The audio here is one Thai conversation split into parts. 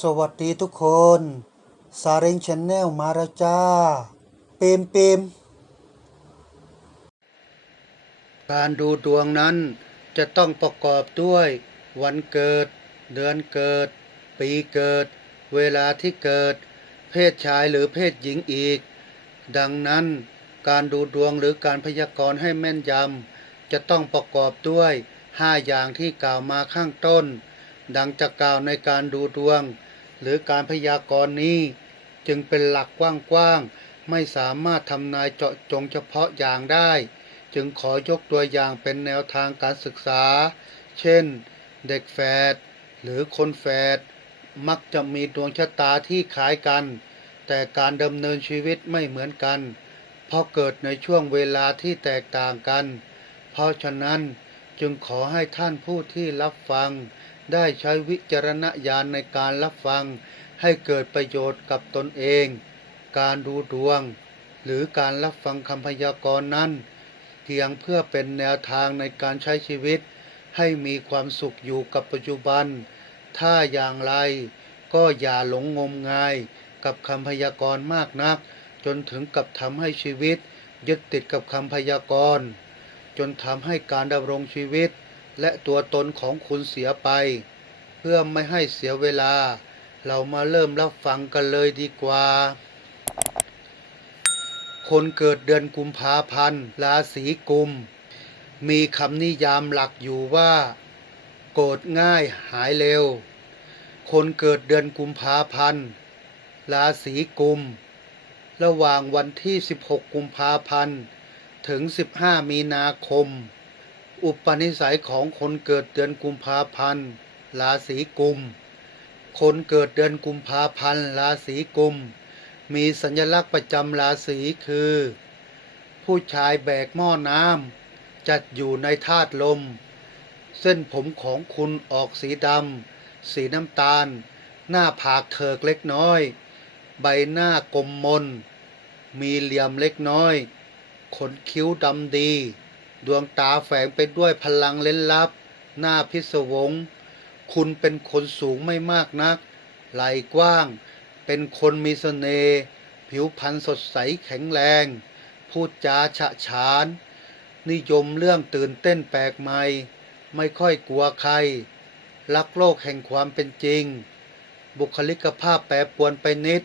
สวัสดีทุกคนซาเร็งชนแนลมาแล้วจ้า เปมเปมการดูดวงนั้นจะต้องประกอบด้วย วันเกิด เดือนเกิด ปีเกิด เวลาที่เกิด เพศชายหรือเพศหญิงอีก ดังนั้น การดูดวงหรือการพยากรณ์ให้แม่นยำจะต้องประกอบด้วยห้าอย่างที่กล่าวมาข้างต้นดังจะกล่าวในการดูดวง หรือการพยากรณ์นี้ จึงเป็นหลักกว้างๆ ไม่สามารถทำนายเจาะจงเฉพาะอย่างได้ จึงขอยกตัวอย่างเป็นแนวทางการศึกษา เช่น เด็กแฝดหรือคนแฝดมักจะมีดวงชะตาที่คล้ายกัน แต่การดำเนินชีวิตไม่เหมือนกัน เพราะเกิดในช่วงเวลาที่แตกต่างกัน เพราะฉะนั้นจึงขอให้ท่านผู้ที่รับฟัง ได้ใช้วิจารณญาณในการรับฟังให้เกิดประโยชน์กับตนเอง การดูดวง หรือการรับฟังคำพยากรณ์นั้น เพียงเพื่อเป็นแนวทางในการใช้ชีวิต ให้มีความสุขอยู่กับปัจจุบัน ถ้าอย่างไรก็อย่าหลงงมงายกับคำพยากรณ์มากนัก จนถึงกับทำให้ชีวิต ยึดติดกับคำพยากรณ์ จนทำให้การดำรงชีวิต และตัวตนของคุณเสียไป เพื่อไม่ให้เสียเวลา เรามาเริ่มรับฟังกันเลยดีกว่า คนเกิดเดือนกุมภาพันธ์ราศีกุม มีคำนิยามหลักอยู่ว่า โกรธง่ายหายเร็ว คนเกิดเดือนกุมภาพันธ์ราศีกุม ระหว่างวันที่ 16 กุมภาพันธ์ ถึง 15 มีนาคม อุปนิสัยของคนเกิดเดือนกุมภาพันธ์ราศีกุม คนเกิดเดือนกุมภาพันธ์ราศีกุม มีสัญลักษณ์ประจำราศีคือ ผู้ชายแบกหม้อน้ำจัดอยู่ในธาตุลม เส้นผมของคุณออกสีดำสีน้ำตาล หน้าผากเถิกเล็กน้อย ใบหน้ากลมมน มีเหลี่ยมเล็กน้อย ขนคิ้วดำดี ดวงตาแฝงไปด้วยพลังเล่นลับ หน้าพิศวง คุณเป็นคนสูงไม่มากนัก ไหล่กว้าง เป็นคนมีเสน่ห์ ผิวพรรณสดใสแข็งแรง พูดจาฉะฉาน นิยมเรื่องตื่นเต้นแปลกใหม่ ไม่ค่อยกลัวใคร รักโลกแห่งความเป็นจริง บุคลิกภาพแปรปรวนไปนิด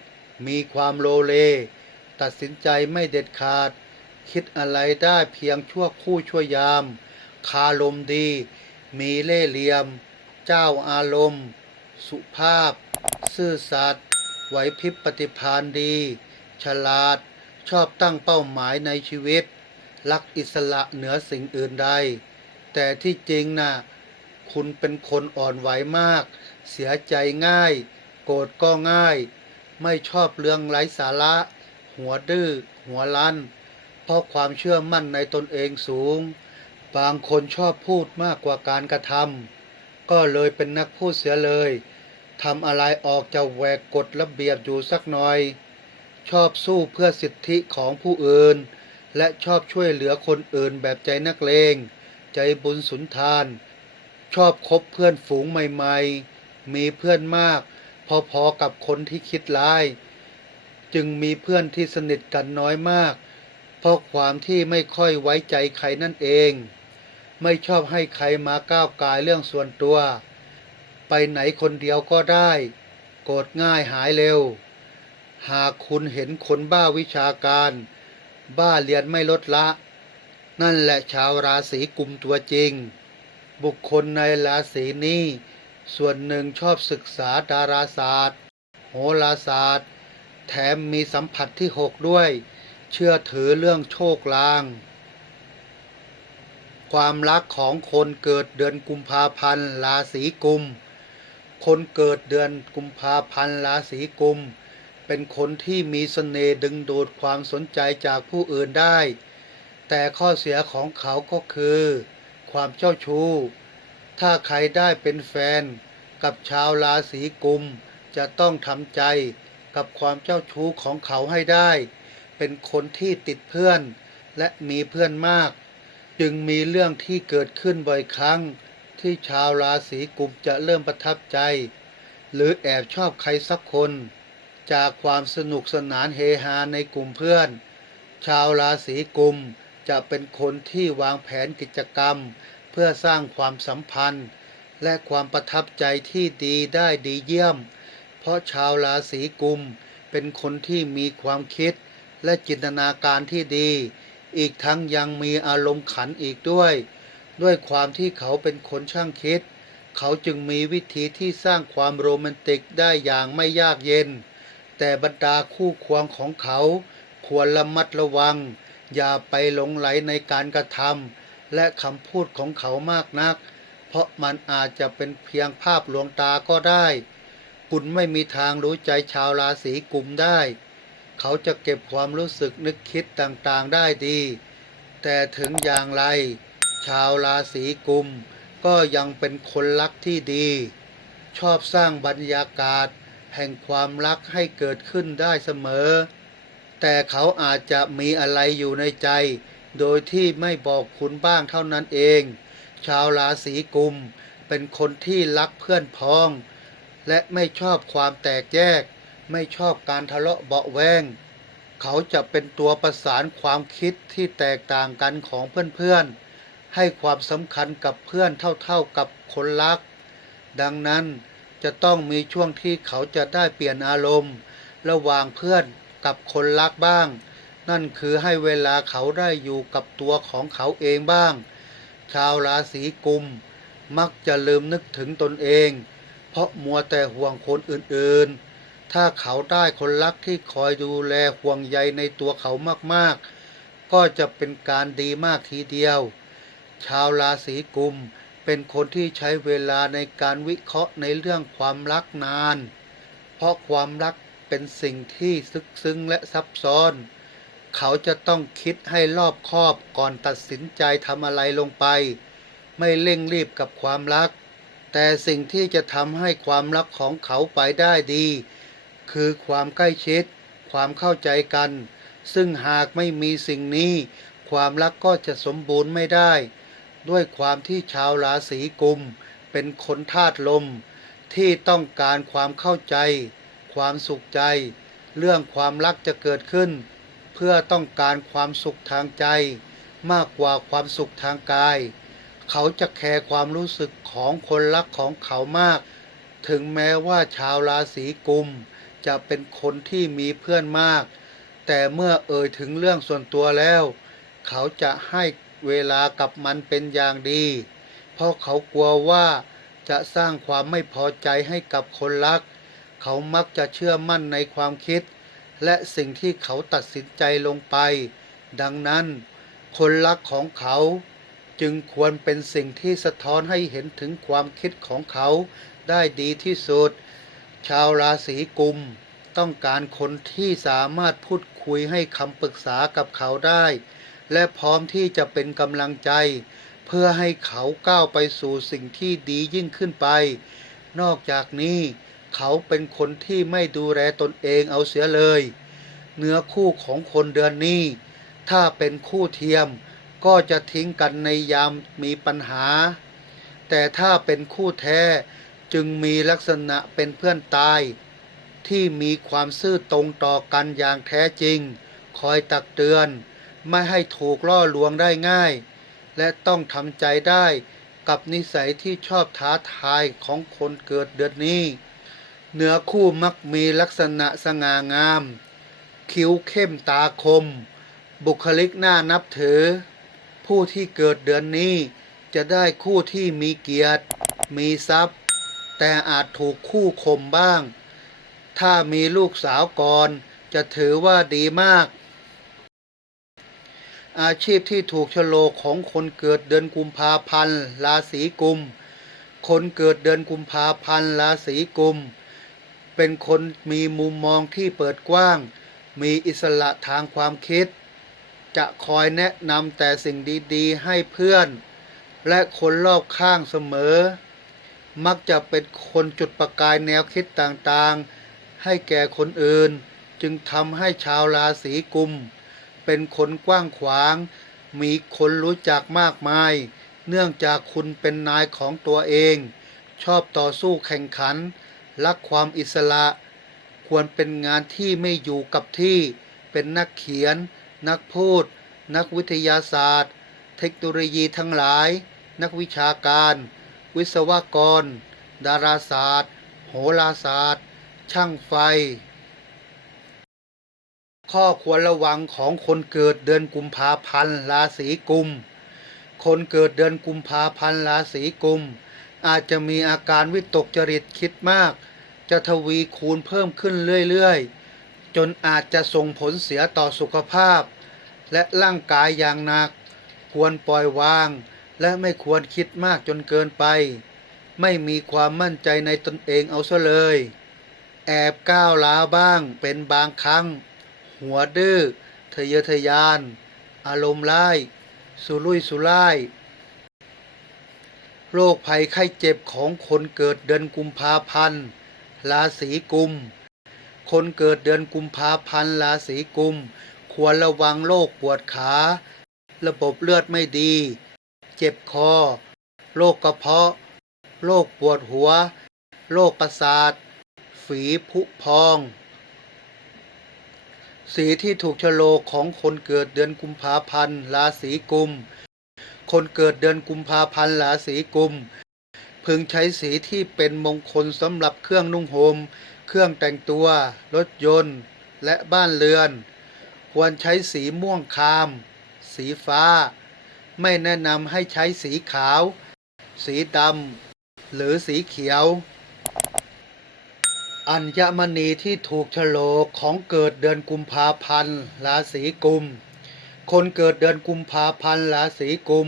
มีความโลเล ตัดสินใจไม่เด็ดขาด คิดอะไรได้เพียงชั่วคู่ชั่วยาม คารมดี มีเล่เหลี่ยม เจ้าอารมณ์ สุภาพ ซื่อสัตย์ไหวพริบปฏิภาณดี ฉลาด ชอบตั้งเป้าหมายในชีวิต รักอิสระเหนือสิ่งอื่นใด แต่ที่จริงนะ่ะ คุณเป็นคนอ่อนไหวมาก เสียใจง่าย โกรธก็ง่าย ไม่ชอบเรื่องไร้สาระ หัวดื้อ หัวลัน เพราะความเชื่อมั่นในตนเองสูง บางคนชอบพูดมากกว่าการกระทำก็เลยเป็นนักพูดเสียเลยทำอะไรออกจะแหวกกฎระเบียบอยู่สักหน่อย ชอบสู้เพื่อสิทธิของผู้อื่น และชอบช่วยเหลือคนอื่นแบบใจนักเลง ใจบุญสุนทาน ชอบคบเพื่อนฝูงใหม่ๆ มีเพื่อนมาก พอๆกับคนที่คิดร้าย จึงมีเพื่อนที่สนิทกันน้อยมาก เพราะความที่ไม่ค่อยไว้ใจใครนั่นเอง ไม่ชอบให้ใครมาก้าวกายเรื่องส่วนตัว ไปไหนคนเดียวก็ได้ โกรธง่ายหายเร็ว หากคุณเห็นคนบ้าวิชาการ บ้าเรียนไม่ลดละ นั่นแหละชาวราศีกุมตัวจริง บุคคลในราศีนี้ส่วนหนึ่งชอบศึกษาดาราศาสตร์ โหราศาสตร์ แถมมีสัมผัสที่หกด้วย เชื่อถือเรื่องโชคลาง ความรักของคนเกิดเดือนกุมภาพันธ์ราศีกุม คนเกิดเดือนกุมภาพันธ์ราศีกุม เป็นคนที่มีเสน่ห์ดึงดูดความสนใจจากผู้อื่นได้ แต่ข้อเสียของเขาก็คือ ความเจ้าชู้ ถ้าใครได้เป็นแฟนกับชาวราศีกุมจะต้องทำใจกับความเจ้าชู้ของเขาให้ได้ เป็นคนที่ติดเพื่อน และมีเพื่อนมาก จึงมีเรื่องที่เกิดขึ้นบ่อยครั้ง ที่ชาวราศีกุมจะเริ่มประทับใจ หรือแอบชอบใครสักคน จากความสนุกสนานเฮฮาในกลุ่มเพื่อน ชาวราศีกุมจะเป็นคนที่วางแผนกิจกรรม เพื่อสร้างความสัมพันธ์ และความประทับใจที่ดีได้ดีเยี่ยม เพราะชาวราศีกุมเป็นคนที่มีความคิด และจินตนาการที่ดี อีกทั้งยังมีอารมณ์ขันอีกด้วย ด้วยความที่เขาเป็นคนช่างคิด เขาจึงมีวิธีที่สร้างความโรแมนติกได้อย่างไม่ยากเย็น แต่บรรดาคู่ควงของเขา ควรระมัดระวัง อย่าไปหลงไหลในการกระทำและคำพูดของเขามากนัก เพราะมันอาจจะเป็นเพียงภาพลวงตาก็ได้ คุณไม่มีทางรู้ใจชาวราศีกุมได้ เขาจะเก็บความรู้สึกนึกคิดต่างๆได้ดี แต่ถึงอย่างไร ชาวราศีกุม ก็ยังเป็นคนรักที่ดี ชอบสร้างบรรยากาศ แห่งความรักให้เกิดขึ้นได้เสมอ แต่เขาอาจจะมีอะไรอยู่ในใจ โดยที่ไม่บอกคุณบ้างเท่านั้นเอง ชาวราศีกุม เป็นคนที่รักเพื่อนพ้อง และไม่ชอบความแตกแยก ไม่ชอบการทะเลาะเบาแวง เขาจะเป็นตัวประสานความคิดที่แตกต่างกันของเพื่อนๆ ให้ความสำคัญกับเพื่อนเท่าๆกับคนรัก ดังนั้นจะต้องมีช่วงที่เขาจะได้เปลี่ยนอารมณ์ ระหว่างเพื่อนกับคนรักบ้าง นั่นคือให้เวลาเขาได้อยู่กับตัวของเขาเองบ้าง ชาวราศีกุม มักจะลืมนึกถึงตนเอง เพราะมัวแต่ห่วงคนอื่นๆ ถ้าเขาได้คนรักที่คอยดูแลห่วงใยในตัวเขามากๆ ก็จะเป็นการดีมากทีเดียว ชาวราศีกุมเป็นคนที่ใช้เวลาในการวิเคราะห์ในเรื่องความรักนาน เพราะความรักเป็นสิ่งที่ซึกซึ้งและซับซ้อน เขาจะต้องคิดให้รอบคอบก่อนตัดสินใจทำอะไรลงไป ไม่เร่งรีบกับความรัก แต่สิ่งที่จะทำให้ความรักของเขาไปได้ดี คือความใกล้ชิด ความเข้าใจกัน ซึ่งหากไม่มีสิ่งนี้ ความรักก็จะสมบูรณ์ไม่ได้ ด้วยความที่ชาวราศีกุม เป็นคนธาตุลม ที่ต้องการความเข้าใจ ความสุขใจ เรื่องความรักจะเกิดขึ้น เพื่อต้องการความสุขทางใจ มากกว่าความสุขทางกาย เขาจะแคร์ความรู้สึกของคนรักของเขามากถึงแม้ว่าชาวราศีกุม จะเป็นคนที่มีเพื่อนมาก แต่เมื่อเอ่ยถึงเรื่องส่วนตัวแล้ว เขาจะให้เวลากับมันเป็นอย่างดี เพราะเขากลัวว่าจะสร้างความไม่พอใจให้กับคนรัก เขามักจะเชื่อมั่นในความคิด และสิ่งที่เขาตัดสินใจลงไป ดังนั้น คนรักของเขาจึงควรเป็นสิ่งที่สะท้อนให้เห็นถึงความคิดของเขาได้ดีที่สุด ชาวราศีกุม ต้องการคนที่สามารถพูดคุยให้คำปรึกษากับเขาได้ และพร้อมที่จะเป็นกำลังใจ เพื่อให้เขาก้าวไปสู่สิ่งที่ดียิ่งขึ้นไป นอกจากนี้ เขาเป็นคนที่ไม่ดูแลตนเองเอาเสียเลย เนื้อคู่ของคนเดือนนี้ ถ้าเป็นคู่เทียมก็จะทิ้งกันในยามมีปัญหา แต่ถ้าเป็นคู่แท้ จึงมีลักษณะเป็นเพื่อนตาย ที่มีความซื่อตรงต่อกันอย่างแท้จริง คอยตักเตือน ไม่ให้ถูกล่อลวงได้ง่าย และต้องทำใจได้กับนิสัยที่ชอบท้าทายของคนเกิดเดือนนี้ เนื้อคู่มักมีลักษณะสง่างาม คิ้วเข้มตาคม บุคลิกน่านับถือ ผู้ที่เกิดเดือนนี้จะได้คู่ที่มีเกียรติ มีทรัพย์ แต่อาจถูกคู่ข่มบ้าง ถ้ามีลูกสาวก่อนจะถือว่าดีมาก อาชีพที่ถูกชะโลของคนเกิดเดือนกุมภาพันธ์ราศีกุม คนเกิดเดือนกุมภาพันธ์ราศีกุม เป็นคนมีมุมมองที่เปิดกว้าง มีอิสระทางความคิด จะคอยแนะนำแต่สิ่งดีๆ ให้เพื่อน และคนรอบข้างเสมอ มักจะเป็นคนจุดประกายแนวคิดต่างๆ ให้แก่คนอื่น จึงทำให้ชาวราศีกุม เป็นคนกว้างขวาง มีคนรู้จักมากมาย เนื่องจากคุณเป็นนายของตัวเอง ชอบต่อสู้แข่งขัน รักความอิสระ ควรเป็นงานที่ไม่อยู่กับที่ เป็นนักเขียน นักพูด นักวิทยาศาสตร์ เทคโนโลยีทั้งหลาย นักวิชาการ วิศวกร ดาราศาสตร์ โหราศาสตร์ ช่างไฟ ข้อควรระวังของคนเกิดเดือนกุมภาพันธ์ราศีกุม คนเกิดเดือนกุมภาพันธ์ราศีกุม อาจจะมีอาการวิตกจริตคิดมาก จะทวีคูณเพิ่มขึ้นเรื่อยๆ จนอาจจะส่งผลเสียต่อสุขภาพ และร่างกายอย่างหนัก ควรปล่อยวาง และไม่ควรคิดมากจนเกินไป ไม่มีความมั่นใจในตนเองเอาซะเลย แอบก้าวล้าบ้างเป็นบางครั้ง หัวดื้อทะเยอทะยาน อารมณ์ร้าย สุรุ่ยสุร่ายโรคภัยไข้เจ็บของคนเกิดเดือนกุมภาพันธ์ราศีกุม คนเกิดเดือนกุมภาพันธ์ราศีกุม ควรระวังโรคปวดขา ระบบเลือดไม่ดี เจ็บคอ โรคกระเพาะ โรคปวดหัว โรคประสาท ฝีผุพอง สีที่ถูกชะโลของคนเกิดเดือนกุมภาพันธ์ราศีกุม คนเกิดเดือนกุมภาพันธ์ราศีกุม พึงใช้สีที่เป็นมงคลสำหรับเครื่องนุ่งห่ม เครื่องแต่งตัว รถยนต์ และบ้านเรือน ควรใช้สีม่วงคาม สีฟ้า ไม่แนะนำให้ใช้สีขาว สีดำหรือสีเขียว อัญมณีที่ถูกโฉลกของเกิดเดือนกุมภาพันธ์ราศีกุม คนเกิดเดือนกุมภาพันธ์ราศีกุม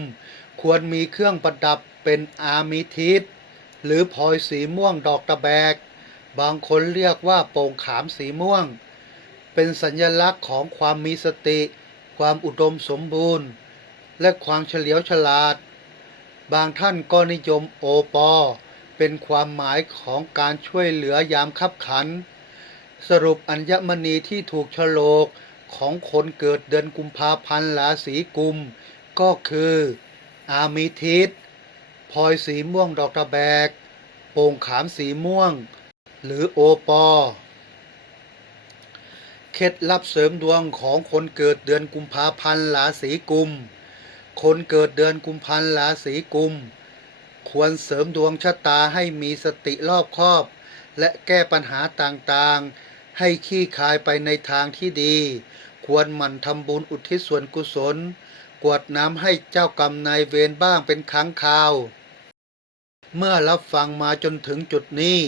ควรมีเครื่องประดับเป็นอามิทิสหรือพลอยสีม่วงดอกตะแบก บางคนเรียกว่าโป่งขามสีม่วง เป็นสัญลักษณ์ของความมีสติ ความอุดมสมบูรณ์ และความเฉลียวฉลาด บางท่านก็นิยมโอปอ เป็นความหมายของการช่วยเหลือยามคับขัน สรุปอัญมณีที่ถูกฉลกของคนเกิดเดือนกุมภาพันธ์ราศีกุม ก็คือ อามิทิสพลอยสีม่วงดอกตะแบก โป่งขามสีม่วง หรือโอปอเคล็ดลับเสริมดวงของคนเกิดเดือนกุมภาพันธ์ราศีกุม คนเกิดเดือนกุมภาพันธ์ราศีกุม ควรเสริมดวงชะตาให้มีสติรอบคอบ และแก้ปัญหาต่างๆ ให้ขี้คายไปในทางที่ดี ควรหมั่นทำบุญอุทิศส่วนกุศล กวดน้ำให้เจ้ากรรมนายเวรบ้างเป็นครั้งคราว เมื่อรับฟังมาจนถึงจุดนี้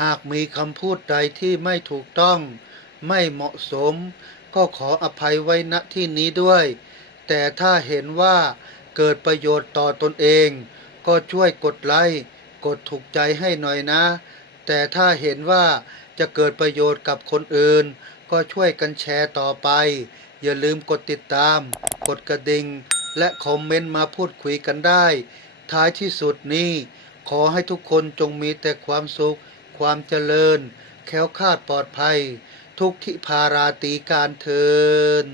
หากมีคำพูดใดที่ไม่ถูกต้อง ไม่เหมาะสม ก็ขออภัยไว้ณที่นี้ด้วย แต่ถ้าเห็นว่าเกิดประโยชน์ต่อตนเอง ก็ช่วยกดไลค์กดถูกใจให้หน่อยนะ แต่ถ้าเห็นว่าจะเกิดประโยชน์กับคนอื่น ก็ช่วยกันแชร์ต่อไป อย่าลืมกดติดตาม กดกระดิ่ง และคอมเมนต์มาพูดคุยกันได้ ท้ายที่สุดนี้ ขอให้ทุกคนจงมีแต่ความสุข ความเจริญ แค้วคาดปลอดภัย ทุกทิพาราตีการเทิน